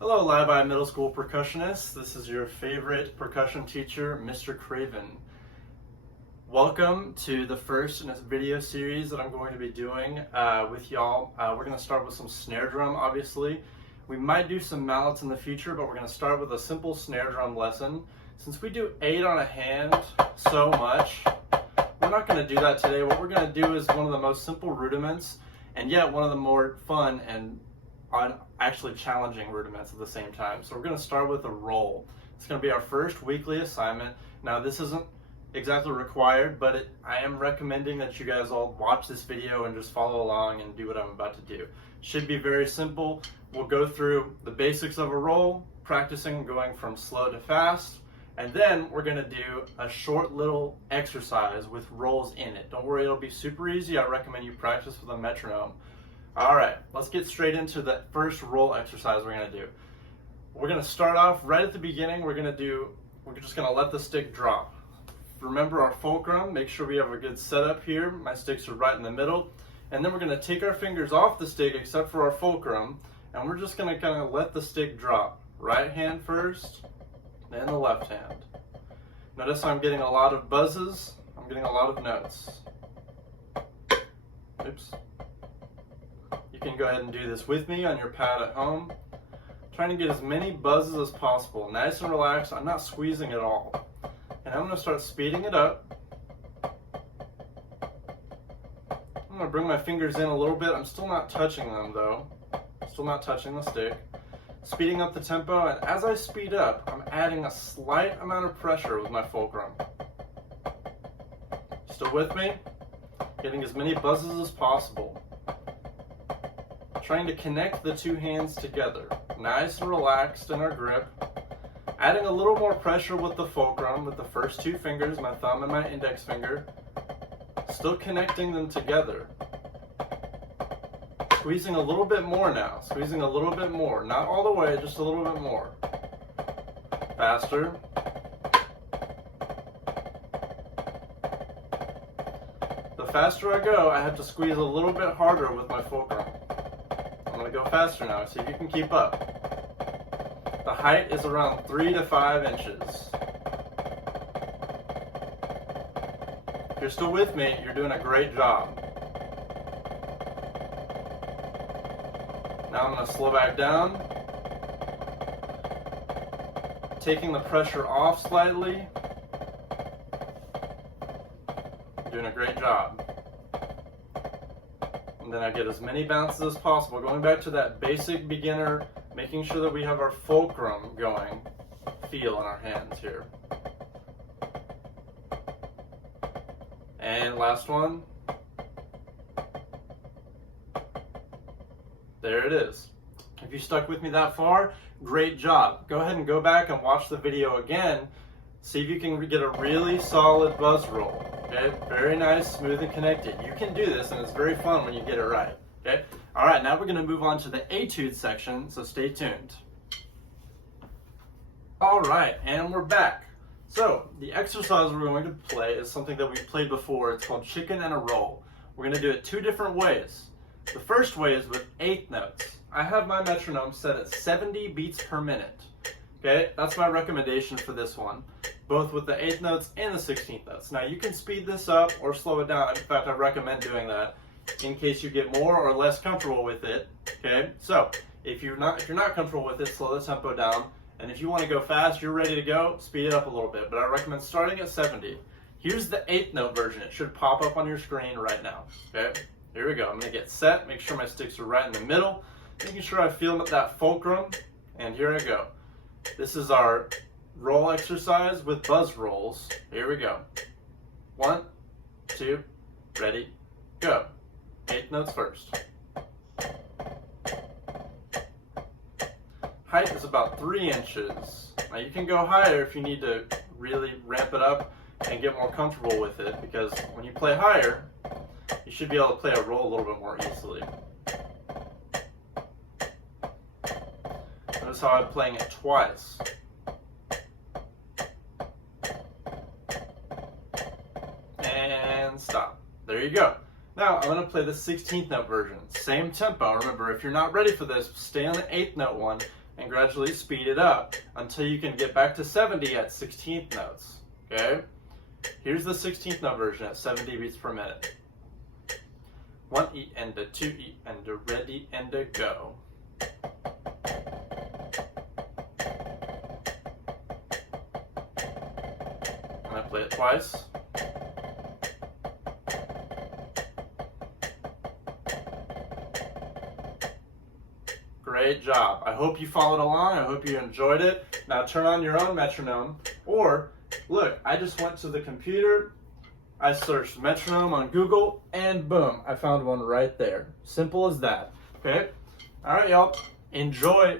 Hello, Live Middle School percussionists. This is your favorite percussion teacher, Mr. Craven. Welcome to the first in this video series that I'm going to be doing with y'all. We're going to start with some snare drum, obviously. We might do some mallets in the future, but we're going to start with a simple snare drum lesson. Since we do 8 on a hand so much, we're not going to do that today. What we're going to do is one of the most simple rudiments, and yet one of the more fun and actually challenging rudiments at the same time. So we're going to start with a roll. It's going to be our first weekly assignment. Now this isn't exactly required, but I am recommending that you guys all watch this video and just follow along and do what I'm about to do. Should be very simple. We'll go through the basics of a roll, practicing going from slow to fast, and then we're going to do a short little exercise with rolls in it. Don't worry, it'll be super easy. I recommend you practice with a metronome. All right, let's get straight into the first roll exercise we're going to do. We're going to start off right at the beginning. We're just going to let the stick drop. Remember our fulcrum. Make sure we have a good setup here. My sticks are right in the middle. And then we're going to take our fingers off the stick except for our fulcrum, and we're just going to kind of let the stick drop. Right hand first, then the left hand. Notice I'm getting a lot of buzzes. I'm getting a lot of notes. Oops. You can go ahead and do this with me on your pad at home. Trying to get as many buzzes as possible. Nice and relaxed. I'm not squeezing at all. And I'm going to start speeding it up. I'm going to bring my fingers in a little bit. I'm still not touching them though. Still not touching the stick. Speeding up the tempo, and as I speed up, I'm adding a slight amount of pressure with my fulcrum. Still with me? Getting as many buzzes as possible. Trying to connect the two hands together. Nice and relaxed in our grip. Adding a little more pressure with the fulcrum, with the first two fingers, my thumb and my index finger. Still connecting them together. Squeezing a little bit more now. Squeezing a little bit more. Not all the way, just a little bit more. Faster. The faster I go, I have to squeeze a little bit harder with my fulcrum. I'm going to go faster now, see if you can keep up. The height is around 3 to 5 inches. If you're still with me, you're doing a great job. Now I'm going to slow back down. Taking the pressure off slightly. You're doing a great job. And then I get as many bounces as possible. Going back to that basic beginner, making sure that we have our fulcrum going, feel in our hands here. And last one. There it is. If you stuck with me that far, great job. Go ahead and go back and watch the video again. See if you can get a really solid buzz roll. Okay, very nice, smooth and connected. You can do this, and it's very fun when you get it right. Okay, all right, now we're going to move on to the etude section, so stay tuned. All right, and we're back. So the exercise we're going to play is something that we've played before. It's called chicken and a roll. We're going to do it 2 different ways. The first way is with 8th notes. I have my metronome set at 70 beats per minute. Okay, that's my recommendation for this one, both with the 8th notes and the 16th notes. Now you can speed this up or slow it down. In fact, I recommend doing that in case you get more or less comfortable with it. Okay, so if you're not comfortable with it, slow the tempo down. And if you want to go fast, you're ready to go, speed it up a little bit. But I recommend starting at 70. Here's the 8th note version. It should pop up on your screen right now. Okay, here we go. I'm going to get set, make sure my sticks are right in the middle, making sure I feel that fulcrum, and here I go. This is our roll exercise with buzz rolls. Here we go. 1, 2, ready, go. 8th notes first. Height is about 3 inches. Now you can go higher if you need to really ramp it up and get more comfortable with it, because when you play higher, you should be able to play a roll a little bit more easily. Notice how I'm playing it twice. And stop. There you go. Now I'm going to play the 16th note version. Same tempo. Remember, if you're not ready for this, stay on the 8th note one. and gradually speed it up until you can get back to 70 at 16th notes. Okay? Here's the 16th note version at 70 beats per minute. 1 E and a 2 E and a ready and a go. I'm going to play it twice. Great job. I hope you followed along. I hope you enjoyed it. Now turn on your own metronome. Or, look, I just went to the computer, I searched metronome on Google, and boom, I found one right there. Simple as that. Okay? All right, y'all. Enjoy.